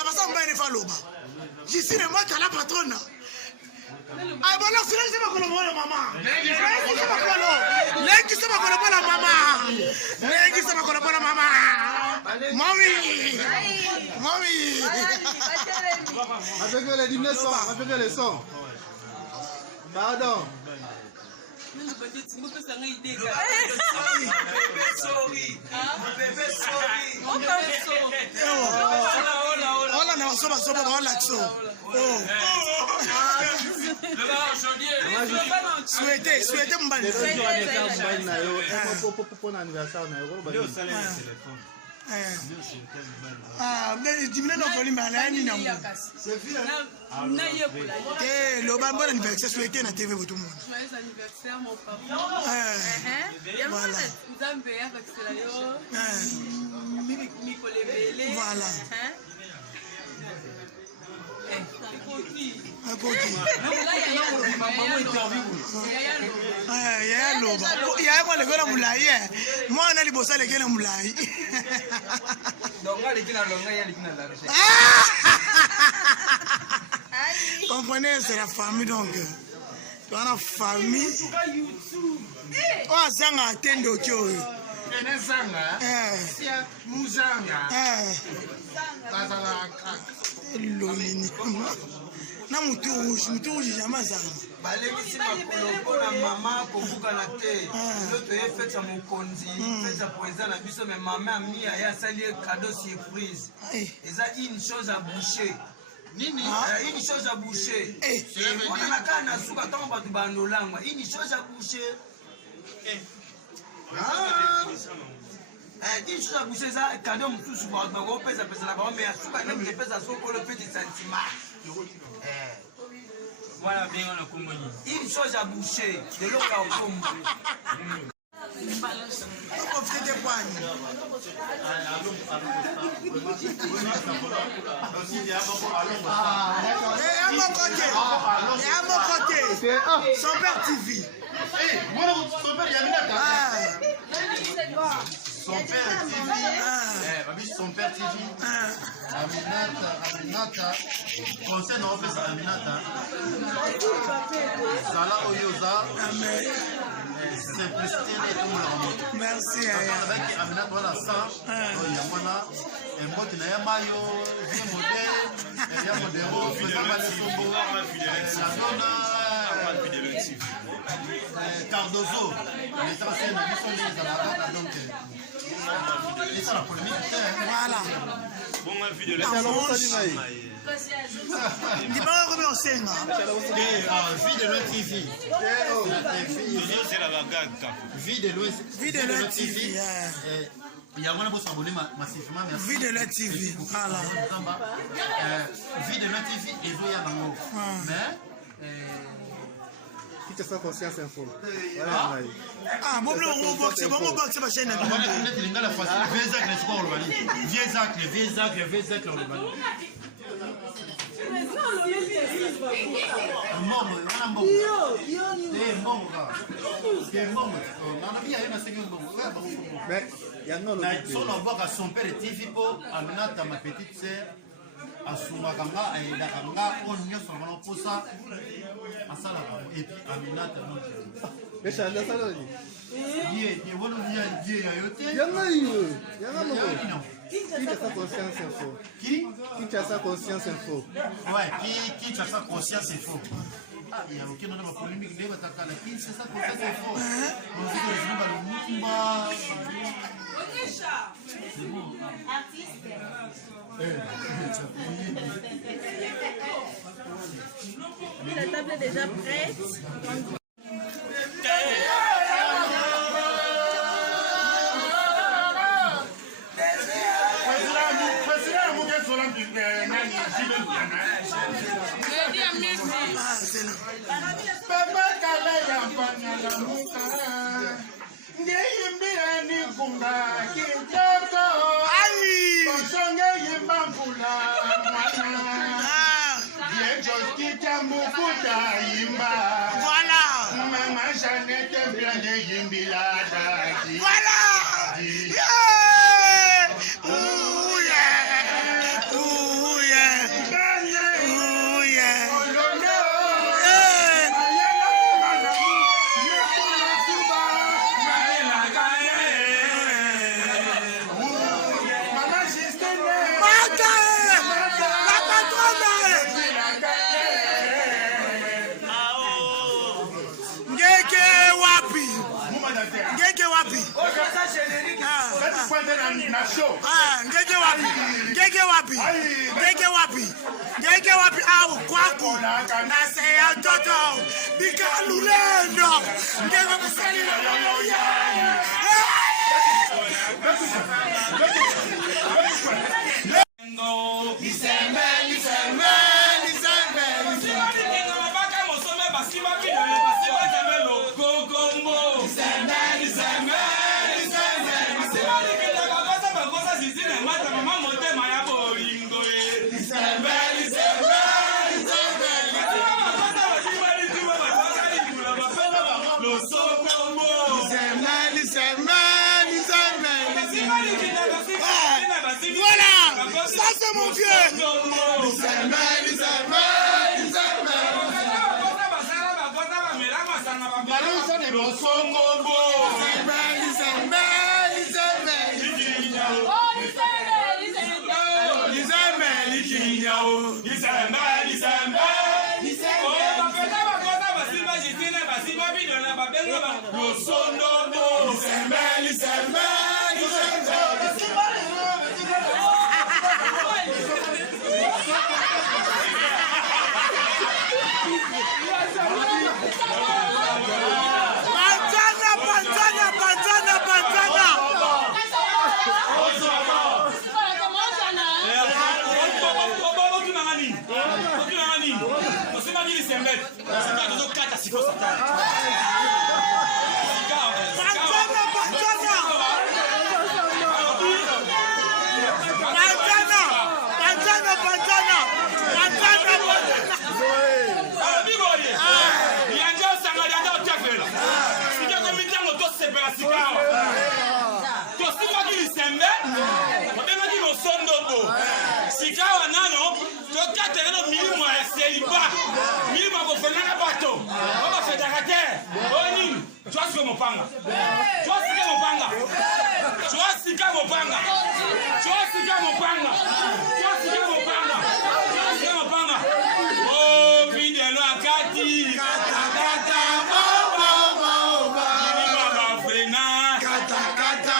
Abasa mbani faloba. Jisi ne moi la patronne. Ah bon là c'est pas comme la maman. C'est pas comme Lengi c'est pas comme la maman. Lengi c'est pas comme la maman. Mami. Avec les sons. Pardon. Hola, no, soba, hola, souhaitez mbali. Mais dis-moi non volume à la ni non. Le bon anniversaire souhaité na TV pour tout le monde. Joyeux anniversaire mon papa. Voilà. Voilà. Comprenez, c'est la famille donc. Dans la famille. Oh, ça m'a atteint d'autres. Na mutu rouge jamais ça. Balekisi makolo na mama kobuka na te. L'autre est fait à mon konzi, fait à poison na biso mais maman mi a sali cadeau surprise. Et ça une chose à boucher. Nini une chose à boucher. On a kana suka tant ba tu bandolangwa. Une chose à boucher. Une chose à boucher ça cadeau mutu suka ba ko pesa la ba mais suka na me pesa so ko le petit sentiment. Voilà bien on a compris. Une chose à boucher, de l'eau à tombe. Son père TV. Son père TV. Son père TV. Aminata. Conseil non fait Aminata. Sala Oyoza. Simplicité et tout le monde. Merci. Avec Aminata voilà ça. Yamana. Et moi qui n'ai pas eu Cardozo, les anciens de donc et ça la polémique. Voilà. Bon, ma fille de la dis pas comment on sait non. Vie de l'autre TV. c'est la bagage. Vie de l'Ouest. Vie de l'autre TV. Il y a un abonné massivement. Vie de l'autre TV. Voilà. Vie de l'autre TV et vous y a mais qui te conscience info. Ah, bon, on boxe, c'est ma chaîne. Son père est TV pour Aminata, ma petite sœur. Asumaganga aidakanga onyo somano posa asala et puis Aminata non mais ça la saloni ye wono dia ya yote yanga mo qui a sa conscience info qui a sa conscience info ouais qui a sa conscience info ah il y a aucun nom de polémique de batakala qui c'est ça conscience info on dit que je vais le mutumba La table est déjà prête. Voilà. Maman Jeannette bien de Yimbila. Voilà. Yeah. Ouh, yeah. Ouh. Ngeke wapi au kwangu na seya toto bikalulendo ngeke kusali na moya Voilà, ça c'est mon vieux. Sikawa nano tokate nano milimo ya seiba milimo ko fenana bato baba fédérateur oni twasiko mopanga twasika mopanga twasika mopanga twasika mopanga twasika mopanga twasika mopanga oh videlo akati kata kata baba baba baba frena kata kata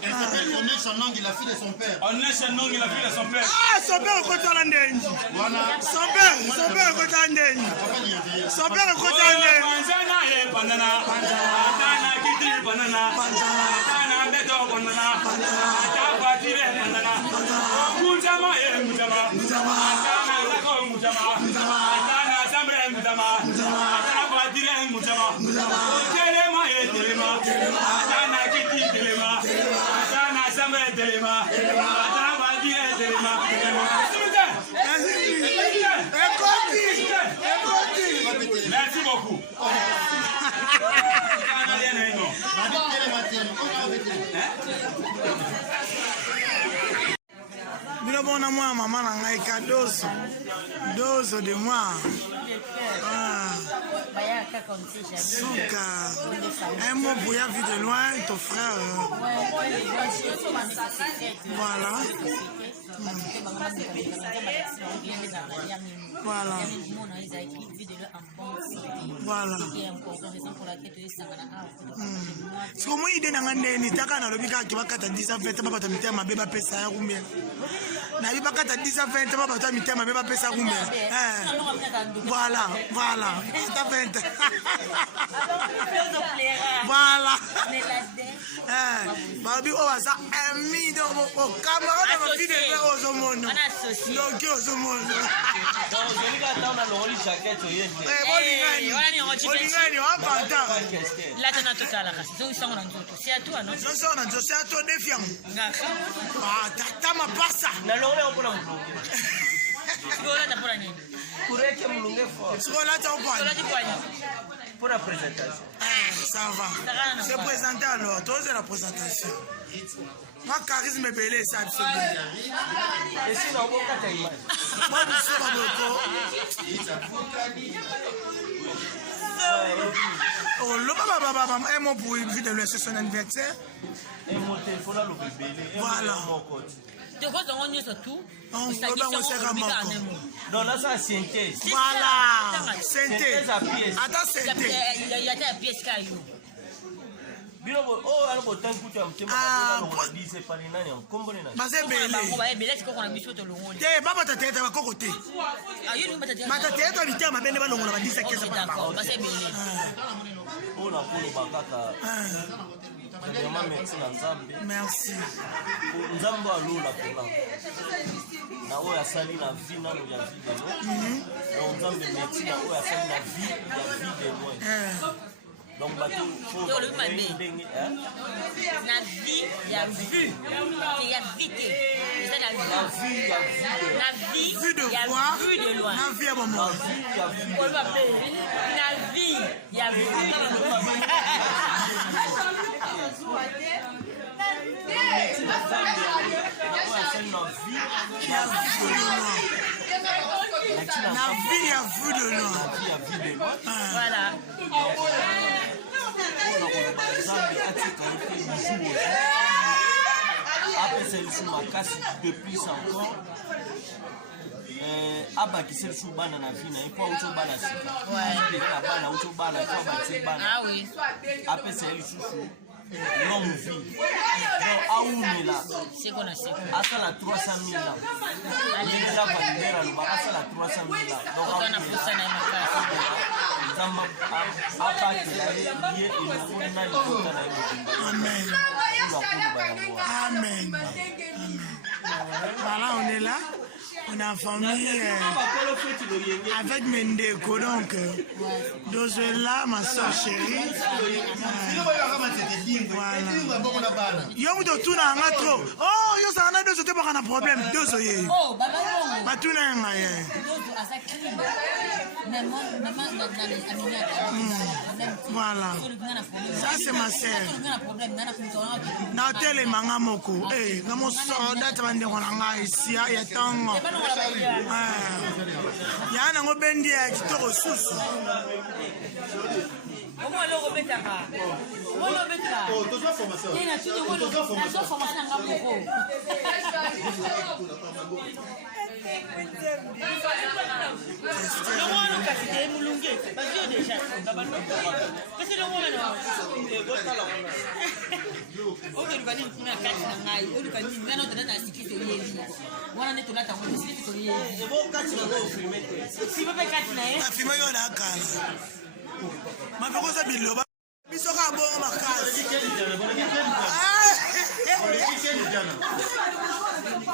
Elle s'appelle Onel Chanong, la fille de son père. Onel Chanong, la fille de son père. Ah, son père est content de l'Inde. Voilà. Son père est content de l'Inde. Son père est content de l'Inde. Panzana et Panana. Panana, Kiti, Panana. Panana, Beto, Panana. Panana, Tire, Panana. Mujama et Mujama. Panana, Nako, Mujama. Panana, Sambre, Mujama. Panana, Tire, Mujama. Telema et Telema. Panana, Kiti, Telema. Panana, Sambre, Telema. Panana, Tire, Telema. Merci beaucoup. Bino bona moi maman na ngai ka dozo de moi. Souka. Un mot bouilla vu de loin ton frère. Voilà. Voilà. Voilà. Si au moins idée n'angane ni taka na lobika qui va kata 10 à 20 ba ta mitema beba pesa ya kumbe. Na biba kata 10 à 20 ba ta mitema beba pesa kumbe. Voilà, voilà. Ta 20. Voilà. Babi o asa ami do o camarade va vidéo aux hommes. Donc aux hommes. Donc je lui attends dans le jaquette yende. Olingani wa banta. Là tu n'as tout à la race. Donc ça on a tout. C'est à toi non? C'est à toi défiant. Ah, tata ma passa. Na lole on pona mlo. Sikola ta pona nini? Kureke mlunge fort. Sikola ta opana. Sikola ti kwanya. Pour la présentation. Ça va. C'est présenté alors. Toi c'est la présentation. Moi charisme belé ça absolument. Et sinon on va ta image. Moi je sais pas beaucoup. Oh, le papa, un mot pour éviter le son anniversaire. Et mon téléphone là, le bébé. Voilà. Tu vois, on est surtout. On va non, là, ça, c'est synthèse. Voilà. Synthèse. Attends, synthèse. Il y a des pièces qui arrivent. Oh, alors, autant que tu as un petit peu de dit, c'est pas les nains, comme bon. C'est belé. C'est pas ta tête, à côté. Ma tête, à l'ité, ma belle, on va dire ça. C'est belé. Oh, la poule, bakaka. Merci. Nzambo alula pona. Na oya sali na vie na ya vie de nous. Donc nzambe merci na oya sali na vie de nous. Donc bato faut ndenge na vie ya vue et ya vite. C'est la vie. La vie de voir, de loin. La vie à moment. La vie ya vue de loin. La vie à vue de loin. Voilà. Après c'est le makasi de plus encore. Abakiseli shu bana na vina ipo ucho bana sika. Ouais. Na bana ucho bana kwa bati bana. Ah oui. Après c'est le chouchou. Longue vie. Donc aoumela. C'est qu'on a c'est. Asa la 300 000 là. Déjà bandera le asa la 300 000 là. Donc on a fait ça na makasi. Zamba abaki lié et le na likota na yo. Amen. Amen. Voilà, on est là. On a famille avec Mendeko, donc là, ma soeur chérie. Voilà. Yo de tout na trop. Oh, yo ça na deux te pas un problème deux soyez. Oh, baba non. Ba tout na ngaye. Voilà. Ça c'est ma sœur. Na tele manga moko. Eh, na mo soda tabande ngona ngai ici ya tango. Yana ngo bendi ya kitoko susu. Comment le remettre là? Comment le remettre là? Oh, tu as formation. Il y a une formation dans Gamoko. Le monde a fait des moulungues. Parce que déjà, parce que le monde a on va dire qu'on a quatre nangai, on va dire non dans la sécurité liée. On a nettoyé la table, c'est lié. C'est bon quatre nangai filmer. Si vous faites quatre nangai, la filmer on a quatre. Ma fait quoi ça biloba? Biso ka bon makasi.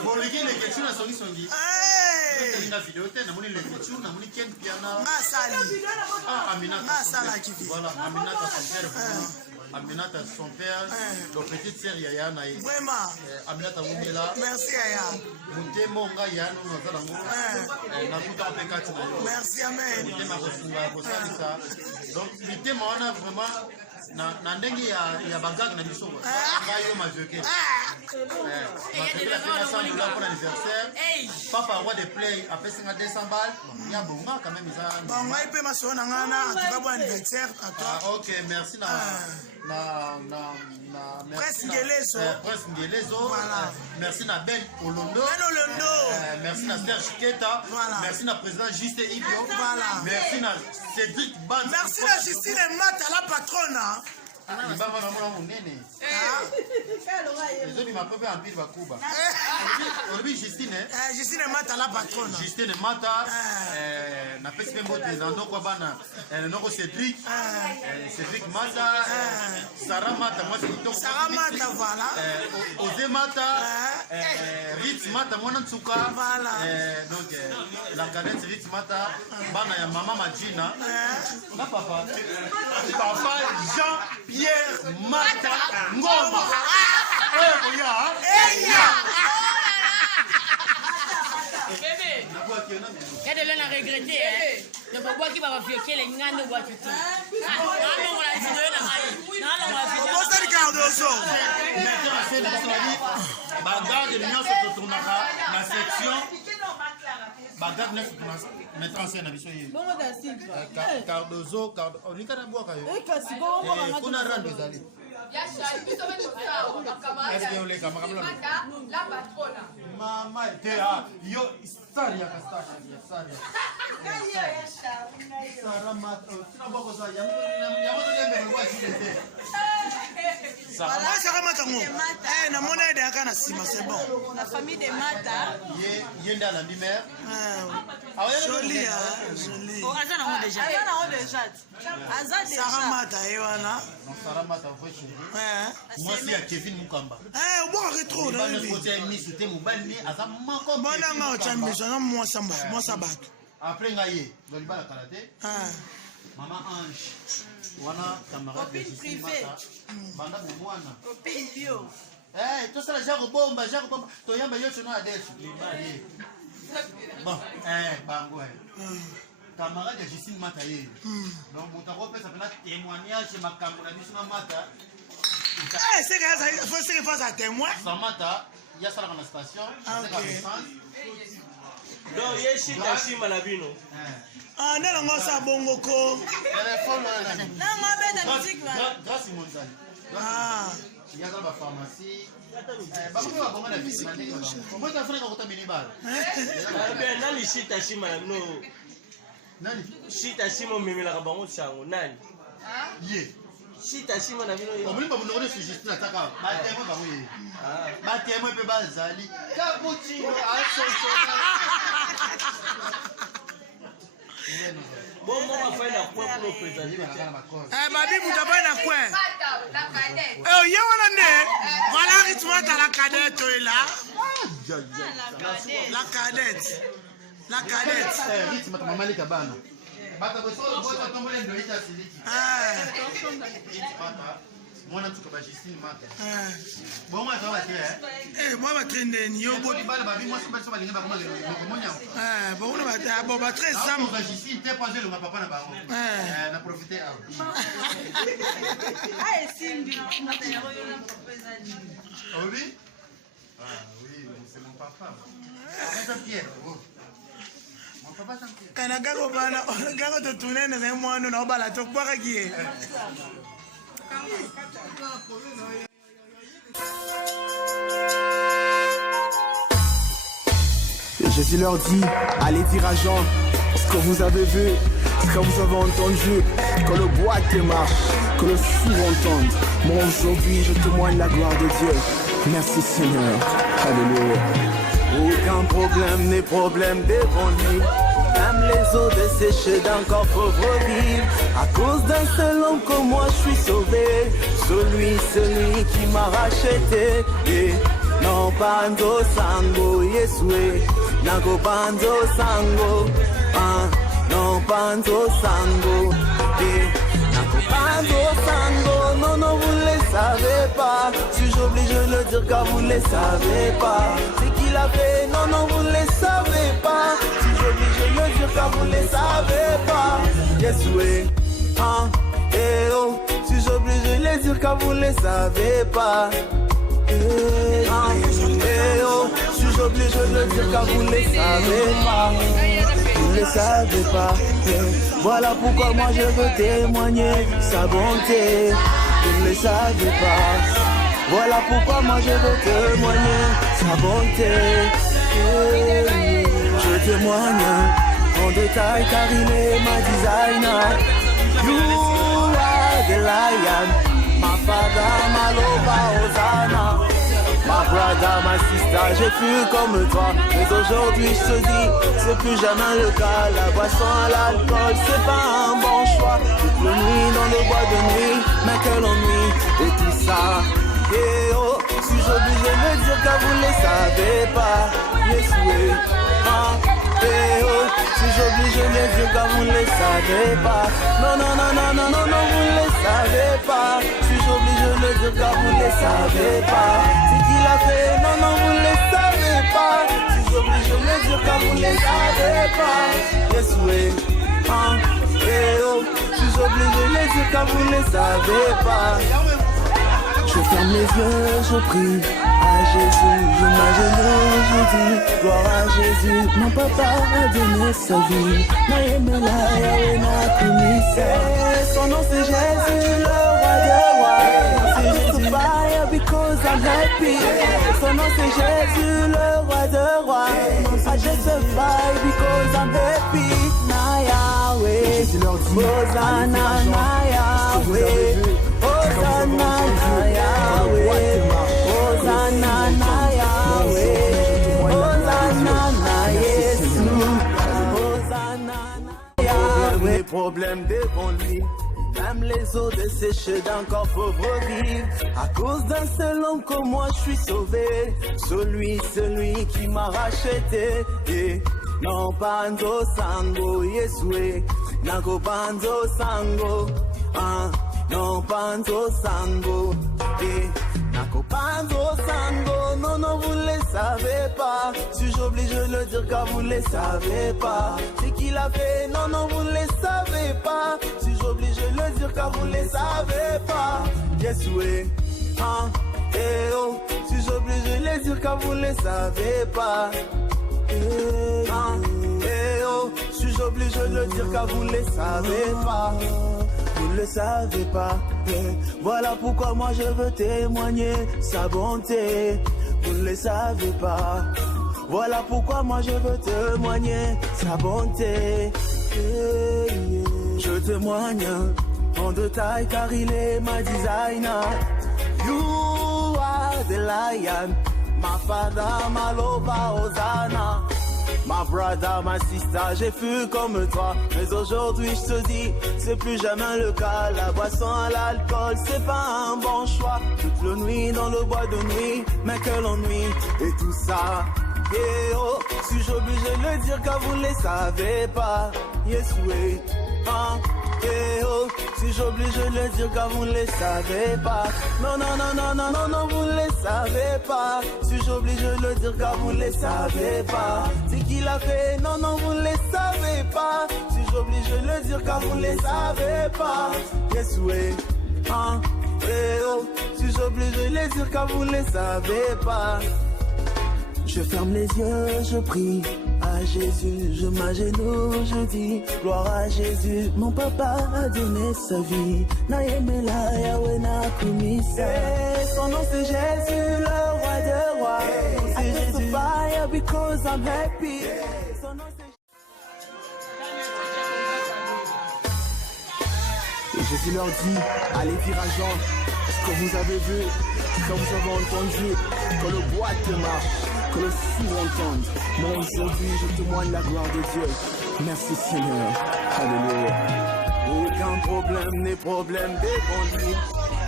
Bon, les gars, les questions sont songi. La vidéo, tu as les questions, tu as les questions. Ah, Aminata. Voilà, Aminata, son père. Aminata, son père. Le petit sœur Yaya Naï. Vraiment. Aminata Wumela. Merci Yaya. Munte Monga Yaya nous Nakuta Pekati. Merci, amen. Munte Makosunga, Kosalisa. Donc, l'idée, on a vraiment. Na ndenge ya bagag na biso ba yo majoke papa roi de play après 200 balles ya bonga quand même ça bon ngai pe maso na ngana tu vas bon anniversaire à toi. OK merci na Presse Ngelezo. Presse Ngelezo. Voilà. Merci à Ben Olondo. Merci à Serge Keta. Voilà. Merci à président Juste Ibio. Voilà. Merci à Cédric Band. Merci à Justine Mata, la patronne. Justine Mata la patronne. Justine Mata na pesi mbote na ndoko bana noko Cédric Mata Sarah Mata moi c'est Sarah Mata voilà. Ozé Mata Ritz Mata mwana nsuka voilà. Donc la cadette Ritz Mata bana ya mama Majina na papa Jean-Pierre Mata Ngoma. Regardez, on a regretté. Le bois qui va violer les gars de bois tout. Bagdad de l'Union se retournera la section. Bagdad ne se mettra en scène. Cardozo, on est à boire. On a rendu les alliés. Est-ce que vous les camarades la patronne. Maman, yo, Saria Castaria, Saria. Sarah Mat, tu n'as pas ça, il y a Sarah Mata, na mona de Akana Sima, c'est bon. La famille de Mata. Yenda la mimère. Jolie, jolie. Oh, Azana déjà. Azana déjà. Sarah Mata, Ewana. Sarah Mata, vous voyez. Moi, c'est à Kevin Mukamba. On va rétro. Après, Doliba la karaté. Maman Ange. Wana camarade de Justine Mata. Banda Mouana. Copine bio. Tout ça, Jacques Bomba. Toyamba Yochono Adèche. Bon, Bango. Camarade de Justine Mata. Donc, mon tarot peut s'appeler témoignage chez ma camarade de Mata. C'est qu'il faut se faire un témoin. Samata, il y a ça dans la station. Donc, il y a Chita Chima Labino. Ah, non, non, ça bongo ko. Téléphone. Non, moi, ben, la musique, grâce à Monzali. Ah. Il y a dans la pharmacie. Bakuru wa bonga na bisi mandeko. Comment tu as fait quand tu as mis bal? Ben, nani Chita Chima no. Nani? Chita Chima memela bango chango nani? Ye. Chita Chima na bino. Obuli ba munoko sur Justine ataka. Ba témoin ba oui. Ba témoin pe bazali. Cappuccino asoso. Bon, on va faire la quoi pour nous présenter. Babi, vous avez la quoi? Oh, il y a un voilà, rythme à la cadette, là. La cadette. La cadette. Rythme à maman Likabana. Bata boso, boso tombole ndo ita siliki. Moi, je suis Justine Mata. Bon, moi, je vais moi, je vais te dire. Moi, très simple. Justine, tu es pas le papa na baron. Na profiter. Ah, et Cindy. Oui? Ah, oui, c'est mon papa. Jean-Pierre. Mon papa Jean-Pierre. Quand on a de tourner dans un mois, nous n'avons pas la toque pour qui est. Et Jésus leur dit, allez dire à Jean ce que vous avez vu, ce que vous avez entendu, que le boîtier marche, que le sourd entende. Moi aujourd'hui je témoigne la gloire de Dieu. Merci Seigneur. Alléluia. Aucun problème n'est problème devant lui. Même les eaux desséchées d'un corps pauvre vivre. À cause d'un seul homme comme moi je suis sauvé. Celui qui m'a racheté. Et non bando sango Yesue. Nago bando sango. Non bando sango. Et nago bando sango. Non, non, vous ne les savez pas. Suis-je obligé de le dire car vous ne les savez pas. C'est qu'il a fait. Non, non, vous ne les savez pas. Suis-je obligé de le dire car vous ne les savez pas. Yesue. Eh oh. Suis-je obligé de le dire car vous ne les savez pas. Eh oh. Suis-je obligé de le dire car vous ne les savez pas. Vous ne le savez pas. Voilà pourquoi moi je veux témoigner sa bonté. vous ne le savez pas. Voilà pourquoi moi je veux témoigner sa bonté. Je témoigne en détail car il est ma designer. You are the lion, my father, my lover, Hosanna. Ma brother, ma sister, j'ai fui comme toi. Mais aujourd'hui je te dis, c'est plus jamais le cas. La boisson à l'alcool, c'est pas un bon choix. Toute la nuit dans le bois de nuit, mais quel ennui. Et tout ça, et oh, suis-je obligé de dire que vous ne le savez pas. Yes, oui, et oh, suis-je obligé de dire que vous ne le savez pas. Non, non, non, non, non, non, non, vous ne le savez pas. Suis-je obligé de dire que vous ne le savez pas. Il a fait, non, non, vous ne le savez pas. Suis-je obligé de dire que vous ne le savez pas. Yes, oui, oh, suis-je obligé de dire que vous ne le savez pas. Je ferme les yeux, je prie à Jésus, je m'agenouille, je dis gloire à Jésus. Mon papa a donné sa vie, son nom c'est Jésus, le roi des rois. C'est Jésus, fire because I'm happy. Son nom c'est Jésus, le roi des rois. I just survive because I'm happy. Na Yahweh, Hosanna, na Yahweh, Hosanna, na Yahweh, Hosanna, na Yahweh, Hosanna, na Yesu, Hosanna, na Yahweh. Les problèmes devant lui, même les eaux desséchées d'un corps pauvre vivre. À cause d'un seul homme comme moi, je suis sauvé. Celui qui m'a racheté. Et non panzo sango, Yesue. Nago panzo sango, non panzo sango. Et nago panzo sango, non, non, vous ne le savez pas. Suis-je obligé de le dire car vous ne le savez pas. C'est qui l'a fait, non, non, vous ne le savez pas. Suis-je obligé de le dire car vous ne le savez pas. Yes, oui, eh oh, suis-je obligé de le dire car vous ne le savez pas. Eh oh, suis-je obligé de le dire car vous ne le savez pas. Vous ne le savez pas. Voilà pourquoi moi je veux témoigner sa bonté. Vous ne le savez pas. Voilà pourquoi moi je veux témoigner sa bonté. Je témoigne en détail car il est ma designer. You are the lion, my father, my lover, Hosanna. Ma brother, ma sister, j'ai fui comme toi. Mais aujourd'hui je te dis, c'est plus jamais le cas. La boisson à l'alcool, c'est pas un bon choix. Toute la nuit dans le bois de nuit, mais quel ennui. Et tout ça, et oh, suis-je obligé de le dire car vous ne le savez pas. Yes, oui, et oh, suis-je obligé de le dire car vous ne le savez pas. Non, non, non, non, non, non, non, vous ne le savez pas. Suis-je obligé de le dire car vous ne le savez pas. C'est qui l'a fait, non, non, vous ne le savez pas. Suis-je obligé de le dire car vous ne le savez pas. Yes, oui, et oh, suis-je obligé de le dire car vous ne le savez pas. Je ferme les yeux, je prie à Jésus, je m'agenouille, je dis gloire à Jésus. Mon papa a donné sa vie. Naïmela Yahweh Nakumisa. Son nom c'est Jésus, le roi des rois. I just fire because I'm happy. Son nom c'est... Et Jésus leur dit, allez dire à Jean, ce que vous avez vu, ce que vous avez entendu, que le boîte marche, que le sourd entende. Moi aujourd'hui je témoigne la gloire de Dieu. Merci Seigneur. Alléluia. Aucun problème n'est problème devant lui.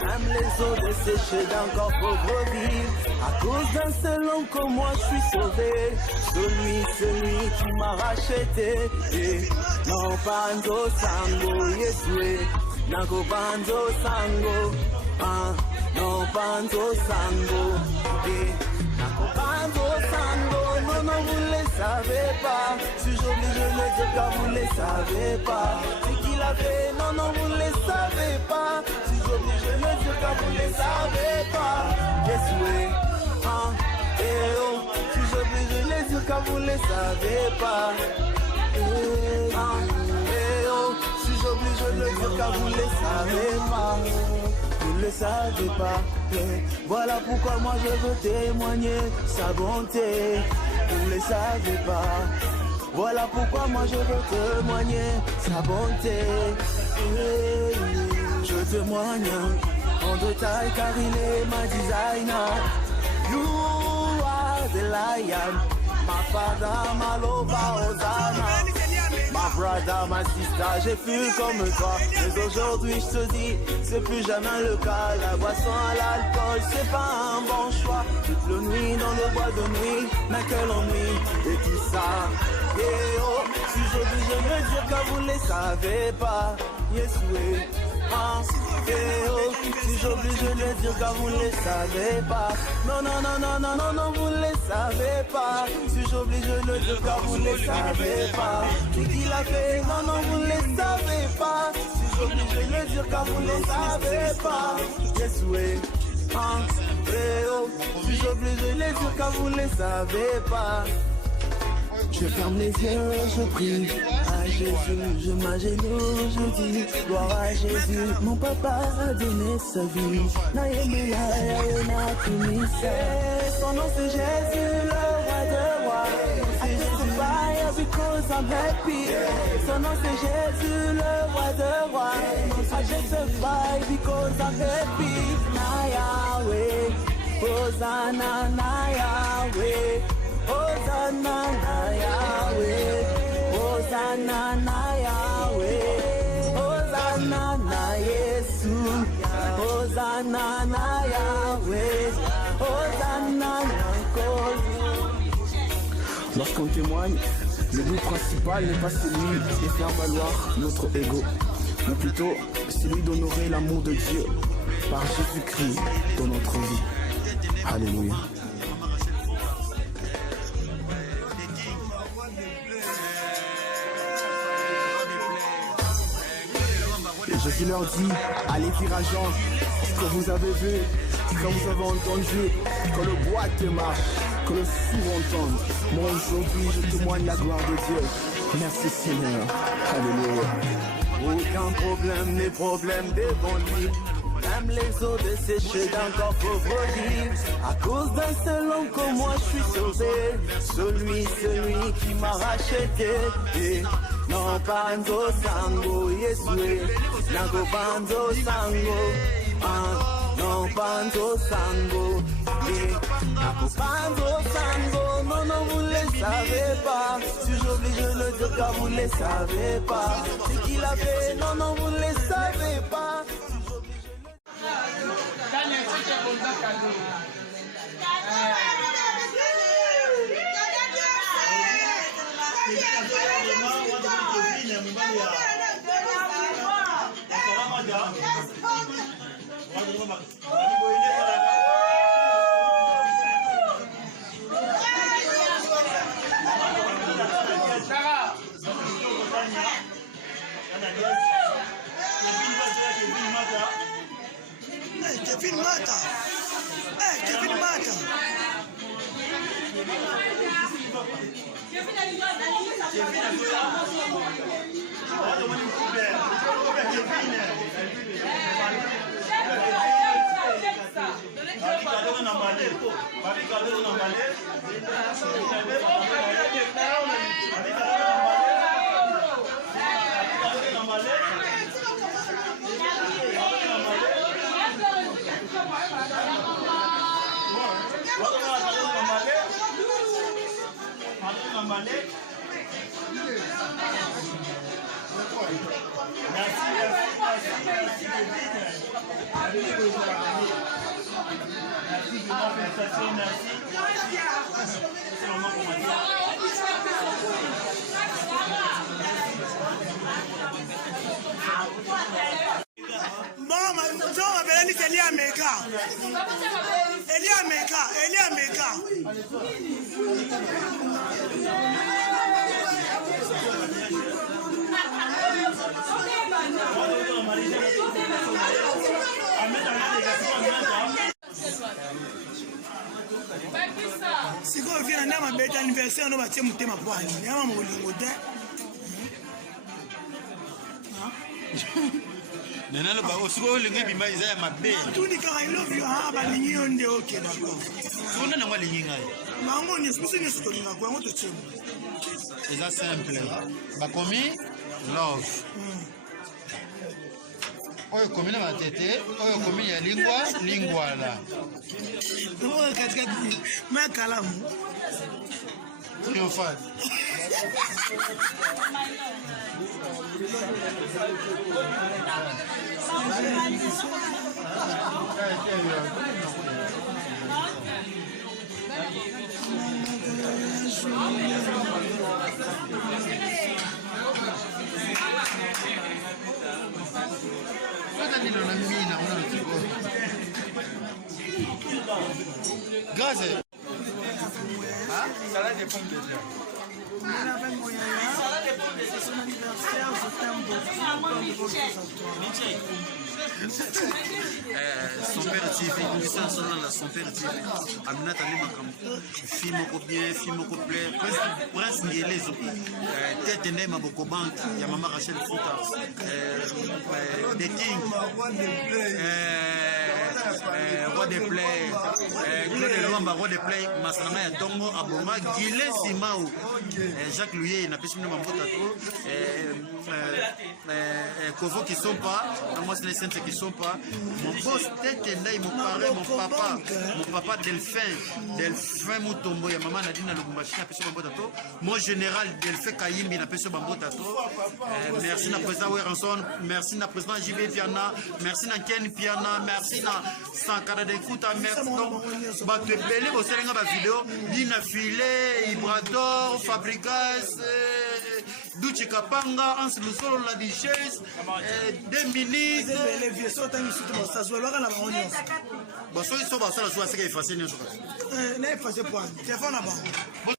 Même les eaux desséchées d'un corps pauvre vivre. À cause d'un seul homme comme moi je suis sauvé. Celui qui m'a racheté. Et non panzo sango, Yesue. Nago panzo sango, non panzo sango. Et nago panzo sango, non, non, vous ne le savez pas. Suis-je obligé de le dire car vous ne le savez pas. C'est qui l'a fait, non, non, vous ne le savez pas. Suis-je obligé de le dire car vous ne le savez pas. Yes, oui, eh oh, suis-je obligé de le dire car vous ne le savez pas. Eh oh, suis-je obligé de le dire car vous ne le savez pas. vous ne le savez pas. Voilà pourquoi moi je veux témoigner sa bonté. Vous ne le savez pas. Voilà pourquoi moi je veux témoigner sa bonté. Je témoigne en détail car il est ma designer. You are the lion, my father, my lover, Hosanna. My brother, my sister, j'ai fui comme toi. Mais aujourd'hui je te dis, c'est plus jamais le cas. La boisson à l'alcool, c'est pas un bon choix. Toute la nuit dans le bois de nuit, mais quel ennui. Et tout ça, yeah, oh. Si j'oblige de me dire que vous ne les savez pas. Yes, oui. Yeah, oh. Si j'oblige de le dire que vous ne les savez pas. Non, non, non, non, non, non, non, vous ne les savez pas. Si j'oblige de le dire que vous ne les savez pas. C'est qui l'a fait? Non, non, vous ne les savez pas. Si j'oblige de le dire que vous ne les savez pas. Yes, oui. Yeah, oh. Si j'oblige de le dire que vous ne les savez pas. Je ferme les yeux, je prie à Jésus, je m'agenouille, je dis gloire à Jésus. Mon papa a donné sa vie, son nom c'est Jésus, le roi de rois. I justify because I'm happy. Son nom c'est Jésus, le roi de rois. I justify because I'm happy. Na Yahweh, Hosanna, na Yahweh. Hosanna na Yahweh, Hosanna na Yahweh, Hosanna na Yesu, Hosanna na Yahweh, Hosanna na Kol. Lorsqu'on témoigne, le but principal n'est pas celui de faire valoir notre ego, mais plutôt celui d'honorer l'amour de Dieu par Jésus-Christ dans notre vie. Alléluia. Jésus leur dit, allez dire à Jean ce que vous avez vu, ce que vous avez entendu, que le boîte marche, que le sourd entende. Moi aujourd'hui je témoigne la gloire de Dieu. Merci Seigneur. Alléluia. Aucun problème, les problèmes devant lui. Même les eaux desséchées d'un corps pauvre libre. À cause d'un seul homme comme moi je suis sauvé. Celui qui m'a racheté. Et non panzo sango, yes we. Nago panzo sango. Non panzo sango. Nago panzo sango. Non, non, vous ne les savez pas. Si j'oblige de le dire car vous ne les savez pas. C'est qui l'a fait? Non, non, vous ne les savez pas. Kevin Mata. Kevin Mata. Si vous venez à ma bête anniversaire, on va tirer mon thème à poil. Il y a un Nana ba osiko lingi bima iza ya mabe. Tuni ka I love you ha ba lingi onde okay d'accord. Sona na ngwa lingi ngai. Mango ni spesi ni sito linga kwa ngoto chemo. Eza simple. Ba komi love. Oyo komi na matete, oyo komi ya lingwala. Oyo katikati ma kalamu. Triomphal. Grazie. Salade de pommes de terre. Son père TV, son père TV. Aminata fille moko bien, fille moko plaît. Prince Ngelezo. Tête née Maboko Bank, ya Mama Rachel Fouta. The King. Roi des Play. Claude Luamba, Roi des Play. Masanama ya Tongo, Abonga, Guilin Simao. Jacques Louye, na pesi mna Mambota trop. Kovo qui sont pas, moi c'est les saints qui sont pas. Mon boss tête et mon parrain, mon papa Delphin Mutombo, ya maman Nadine Lubumbashi na pesi Mambota trop. Mon général Delphin Kayimbi na pesi Mambota trop. Merci na président Weranson, merci na président JB Piana, merci na Ken Piana, merci na Sankara d'écoute, merci donc bato ebele boselenga ba vidéo Dina Filet, Ibrador, Fabricas, Duchi Kapanga, Hans Lusolo la Duchesse, 2 minutes. Les vieux sont en dessous, ça se voit là, on y est. Bon, ça, ils sont là, c'est effacer, n'est effacé point. Téléphone là-bas.